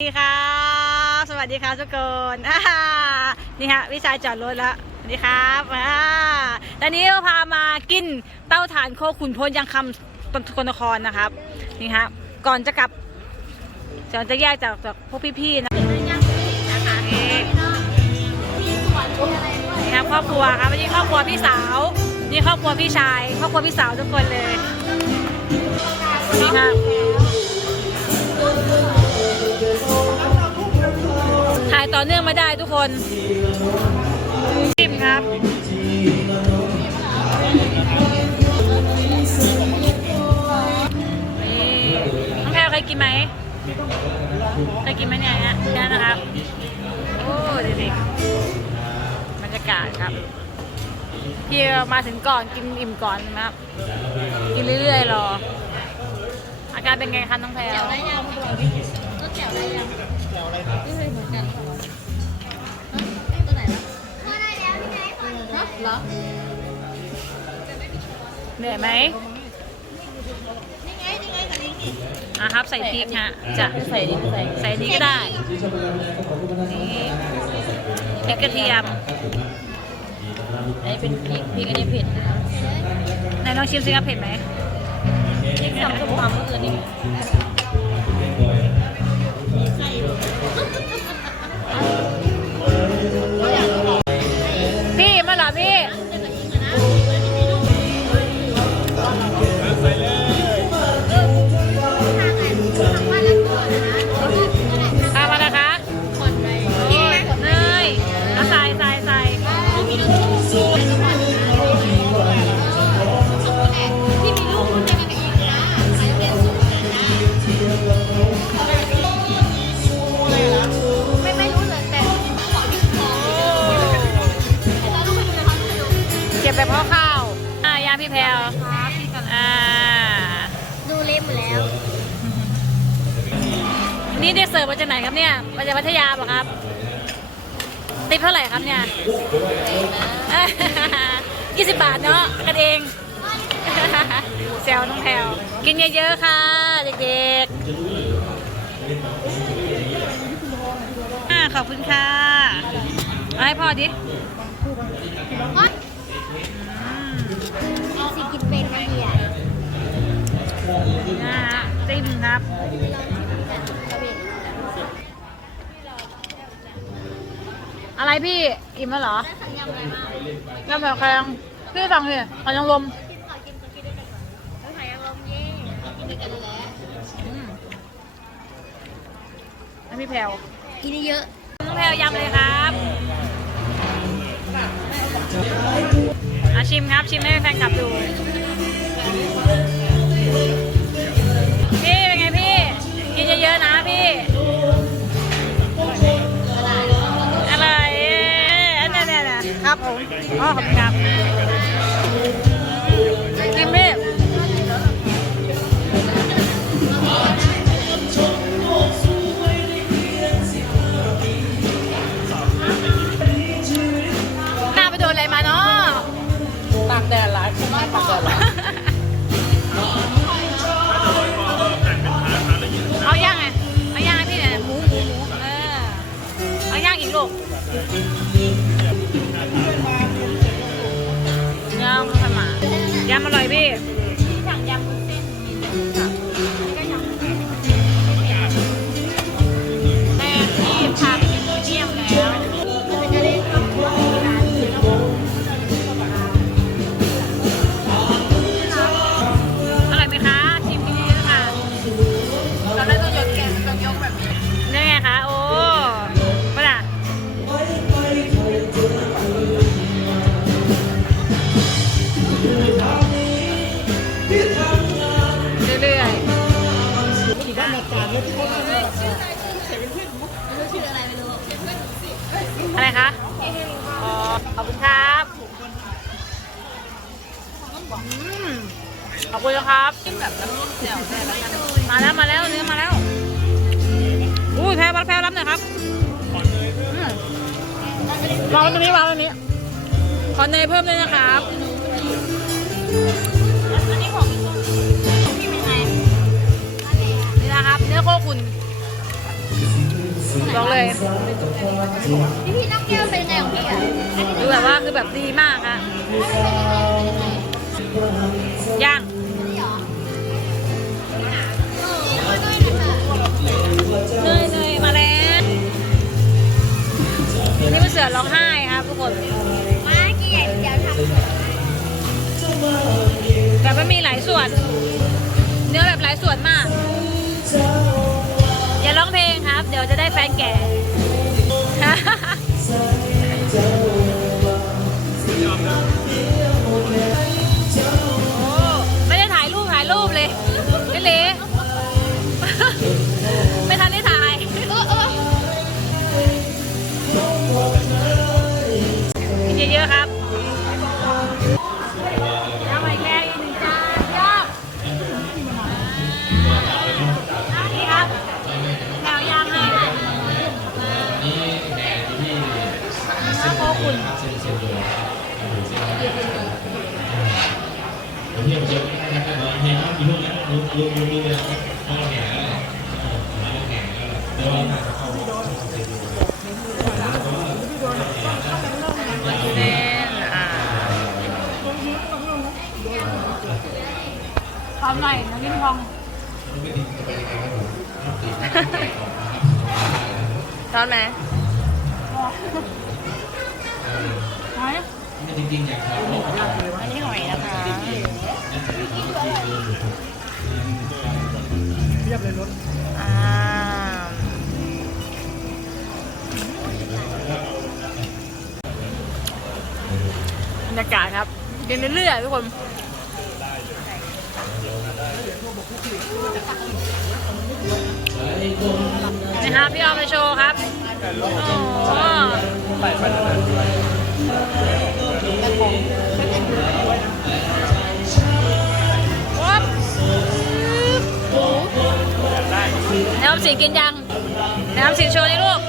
สวัสดีค่ะสวัสดีค่ะทุกคนนี่ฮะวิชายจอดรถแล้วสวัสดีครับตอนนี้เราพามากินเต้าถ่านโคขุนพลยังคำตนคนนครนะครับนี่ฮะก่อนจะกลับก่อนจะแยกจากจากพวกพี่ๆนะนี่ครับครอบครัวครับนนี้ครอบครัวพี่สาว นี่ครอบครัวพี่ชาย ครอบครัวพี่สาวทุกคนเลยนี่ครับ ต่อเนื่องมาได้ทุกคนชิมครับน้องแพลวเคยกินไหมเคยกินไหมเนี่ยเนี่นะครับ โอ้เด็กๆบรรยากาศครับพี่มาถึงก่อนกินอิ่มก่อนนะครับ กินเรื่อยๆรอ อาการเป็นไงคะน้องแพลวแจ๋วได้ยังก็แจ๋วได้ยัง เหรอเหนื่อยไหมนี่ไงนี่ไงกับลิงนี่อะครับใส่พริกฮะจะใส่ดิใส่ใส่นี้ก็ได้นี่พริกกระเทียมอันนี้เป็นพริกพริกอันนี้เผ็ดไหนลองชิมสิครับเผ็ดไหมพริกสองกระป๋องเมื่อคืนนี้พี่ นี่ได้เสิร์ฟมาจากไหนครับเนี่ย มาจากพัทยาเปล่ะครับ ติปเท่าไหร่ครับเนี่ยยี่สิบบาทเนาะกันเองแซวน้องแพลวกินเยอะๆค่ะเด็กๆอ่าขอบคุณค่ะเอาให้พ่อดิอืมสิกินเป็นนะเฮียนะฮะจิ้มครับ อะไรพี่อิ่มแล้วเหรอสั่งยำอะไรมายำแบบแข็งพี่สั่งเลยขอยังลมกินก่อนกินก่อนกินด้วยกันก่อนแล้วถ่ายยังลมเย่กินด้วยกันแล้วอืมให้พี่แพลวกินเยอะน้องแพลวยำเลยครับอาชิมครับชิมให้แฟนคลับดูพี่เป็นไงพี่ กินเยอะๆนะพี่ ผมอ๋อขอบคุณครับ ขอบคุณครับมแบบน้ำรุ่นแล้วมาแล้วมาแล้วเนื้อมาแล้วอุ้ยแพ้รับแพ้รับหน่อยครับวางตรงนี้วางตรงนี้ ขอเนยเพิ่มด้วยนะครับนี่เป็ะครับเนื้อโคขุนบอกเลยพี่พี่น้องแก้วเป็นไงของพี่อะ ดูแบบว่าคือแบบดีมากอะ Oh. ร้อนไหมร้อนไหอยอันนี้หอยนะคะเรียบเลยรถอ่าบรรยากาศครับเดินเรื่อยๆทุกคน นะครับพี่ออมมาโชว์ครับโอ้โหน้ำสิงกินยังน้ำสิงโชว์ดิลูก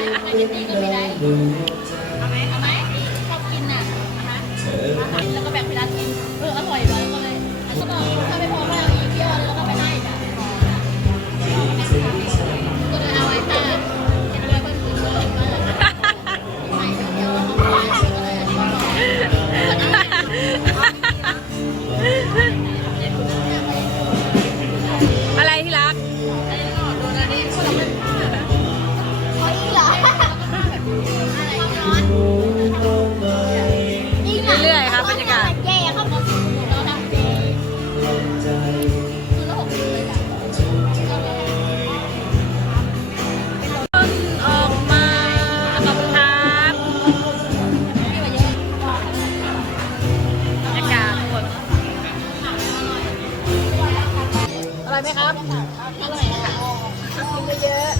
Hallelujah. อร่อยไหมครับอร่อยค่ะกินเยอะ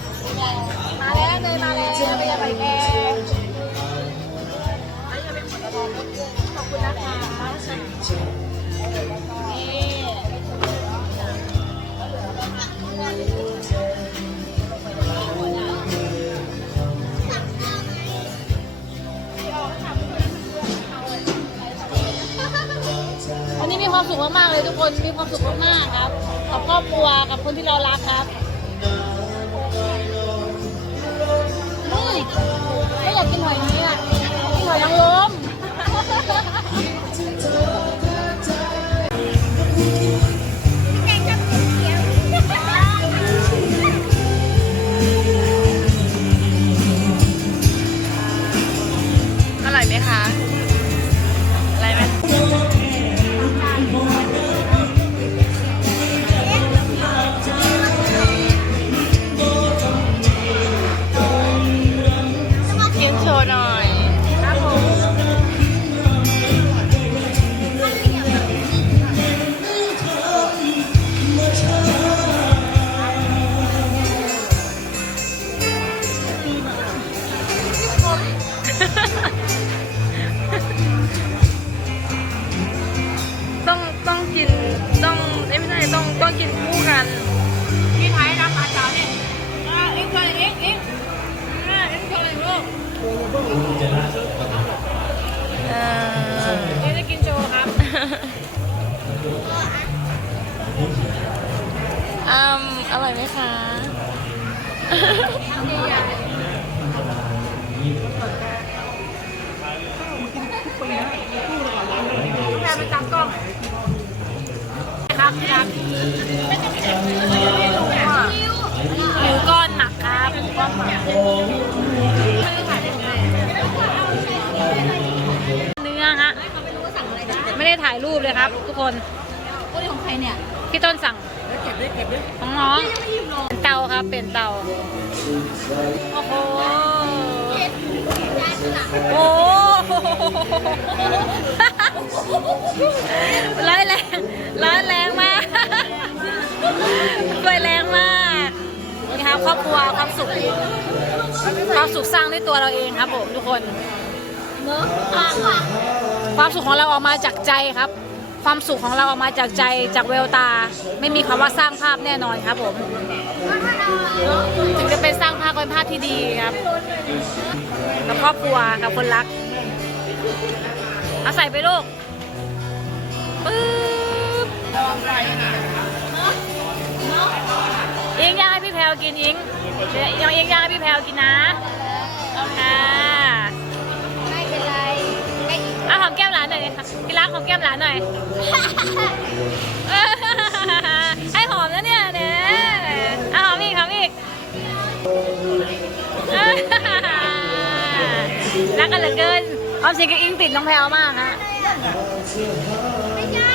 ๆมาแล้วเลยมาแล้วเป็นยังไงแกขอบคุณนะคะวันนี้มีความสุขมากๆเลยทุกคน มีความสุขมากๆครับ กับครอบครัวกับคนที่เรารักครับ อืมอร่อยไหมคะแพรไปจับกล้องครับครับหมูก้อนหนักครับหมูก้อนหนักเนื้อฮะไม่ได้ถ่ายรูปเลยครับ ทุกคนโอ้ยของใครเนี่ย พี่ต้นสั่งของน้องเป็นเตาครับ เป็นเตา โอ้โห โอ้โหร้อยแรงร้อยแรงมากร้อยแรงมากนี่ครับครอบครัวความสุข ความสุขสร้างด้วยตัวเราเองครับผมทุกคนเนอะอะค่ะความสุขของเราออกมาจากใจครับ ความสุขของเราออกมาจากใจจากแววตา ไม่มีคำว่าสร้างภาพแน่นอนครับผมถึงจะเป็นสร้างภาพเป็นภาพที่ดีครับกับครอบครัวกับคนรักเอาใส่ไปลูกปึ๊บอิงย่างให้พี่แพลวกินอิงยังอิงย่างให้พี่แพลวกินนะอ่า หอมแก้มหลานหน่อยเลยค่ะพี่รักหอมแก้มหลานหน่อยเออให้หอมนะเนี่ยเนี่ยเอาหอมอีกหอมอีกรักกันเหลือเกินออมสินกับอิงติดน้องแพลวมากฮะไม่ใช่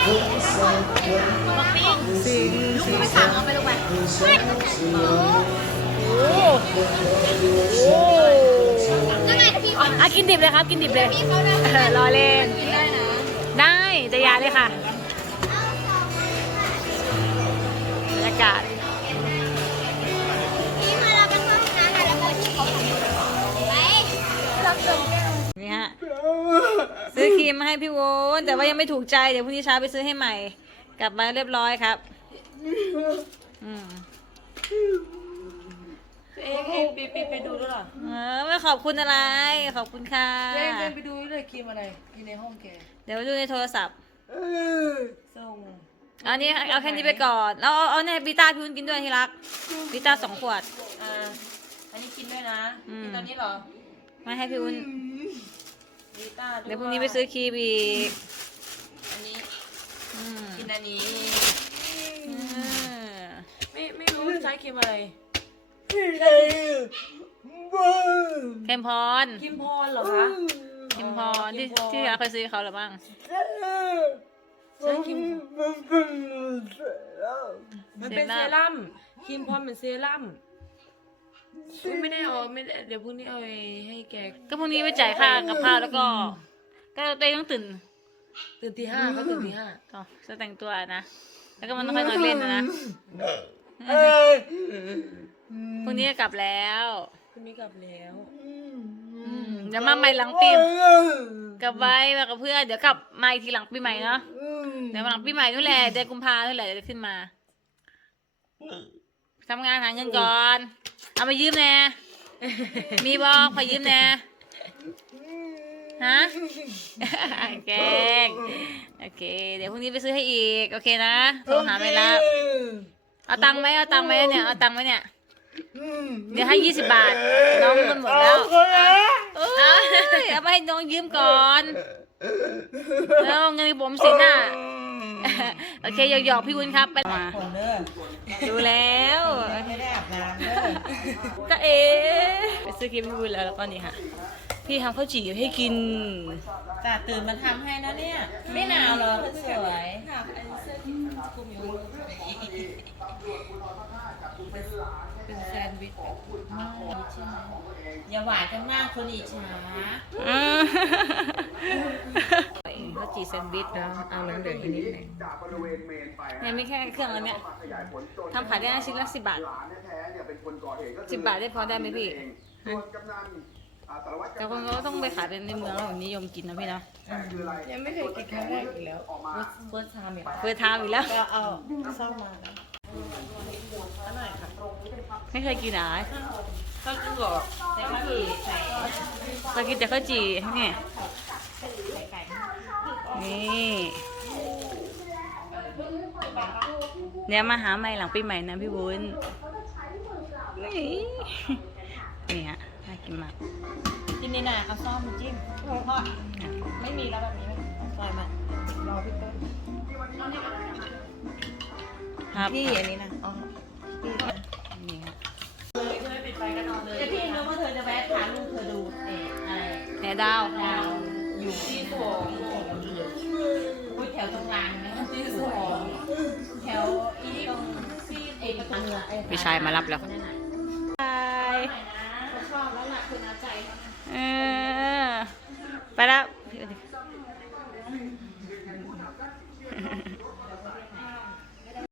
บอกปิ้งสิงลูกก็ไปสั่งเอาไปลงไปไม่โอ้โห อะกินดิบเลยครับ กินดิบเลยพี่เขาได้เออรอเล่นกินได้นะได้แต่อยาเลยค่ะบรรยากาศพี่มาเราเป็นคนงานแล้วก็ที่เขาทำไปรับส่งนี่ฮะ ซื้อครีมมาให้พี่โวนแต่ว่ายังไม่ถูกใจ เดี๋ยวพรุ่งนี้เช้าไปซื้อให้ใหม่ กลับมาเรียบร้อยครับ อืมตัวเอ เองเองไปไปไปดูด้วยเหรอเออไม่ขอบคุณอะไร ขอบคุณค่ะเองเองไปดูเลยครีมอะไรกินในห้องแกเดี๋ยวดูในโทรศัพท์ส่งอันนี้เอาแค่นี้ไปก่อนแล้วเอาเอาเนี่ยบีต้าพี่วุ้นกินด้วยที่รักบีต้าสองขวด อ่าอันนี้กินด้วยนะอืม กินตอนนี้เหรอมาให้พี่วุ้นวีต้าเดี๋ยวพรุ่งนี้ไปซื้อครีมอีกอันนี้อืมกินอันนี้อืมไม่ไม่รู้ใช้ครีมอะไร เข้มพรครีมพรเหรอคะเข้มพรที่ที่เราเคยซื้อเขาหรือบ้างใช้ครีมมันเป็นเซรั่มครีมพรเป็นเซรั่มไม่ได้เอาไม่ได้เดี๋ยวพรุ่งนี้เอาไปให้แกก็พรุ่งนี้ไปจ่ายค่ากับข้าวแล้วก็ ก็ตัวเองต้องตื่น ตื่นตีห้าเขาตื่นตีห้าก็จะแต่งตัวนะ แล้วก็มันต้องค่อยนอนเล่นนะนะ พรุ่งนี้ก็กลับแล้ว พรุ่งนี้กลับแล้วอืมเดี๋ยวมาใหม่หลังปีกลับไว้มากับเพื่อนเดี๋ยวกลับมาอีกทีหลังปีใหม่เนาะเดี๋ยวหลังปีใหม่นู่นแหละเดือนกุมภานู่นแหละจะขึ้นมาทำงานหาเงินก่อน เอามายืมแน่มีบอกขอยืมแน่ฮะแกล้งโอเค เดี๋ยวพรุ่งนี้ไปซื้อให้อีก โอเคนะโทรหาไม่รับเอาตังค์ไหมเอาตังค์ไหมเนี่ยเอาตังค์ไหมเนี่ย เดี๋ยวให้ยี่สิบบาท น้องมันหมดแล้วเอ้ยเอาไปให้น้องยืมก่อนแล้วเงินผมสินอะโอเคหยอกๆพี่วุ้นครับไปมาคนเด้อดูแล้วไม่ได้อาบน้ำเด้อก็เอ๋ไปซื้อครีมพี่วุ้นแล้วแล้วก็นี่ค่ะ พี่ทำข้าวจี่ให้กินจ่าตื่นมาทำให้นะเนี่ย ไม่หนาวเหรอสวยเป็นแซนด์วิชแบบใช่ไหม อย่าหวานกันมากคนอิจฉาข้าวจีแซนด์วิชแล้วเอาเหลืองๆอีกนิดหนึงเนี่ยมีแค่เครื่องแล้วเนี่ยทำขายได้ชิ้นละสิบบาทสิบบาทได้พอได้ไหมพี่แต่คนก็ต้องไปขายเป็นในเมืองแล้วนิยมกินนะพี่นะยังไม่เคยกินครั้งแรกอีกแล้วเฟิร์สไทม์อีกเคยทานอีกแล้วก็เอาเข้ามาแล้ว อร่อยค่ะไม่เคยกินอะก็คือบอกแต่ว่าพี่เคยกินแต่ข้าวจี่นี่นี่เดี๋ยวมาหาใหม่หลังปีใหม่นะพี่วุ้นนี่นี่ฮะน่ากินมากกินในหนาเอาซ่อมจิ้มพราะไม่มีแล้วแบบนี้ปล่อยมันรอพี่ต้น ครับ พี่อันนี้นะอ๋อนี่ฮะแต่พี่นึกว่าเธอจะแวะพาลูกเธอดูเอออะไรแหนดาวดาวอยู่ที่สองอุ้ยแถวตรงกลางนะที่สองแถวอีตรงซีเอกประตูเหนือเอ้พี่ชายมารับแล้วนั่นน่ะบายเขาชอบแล้วล่ะคือน้าใจเขานะเออไปแล้ว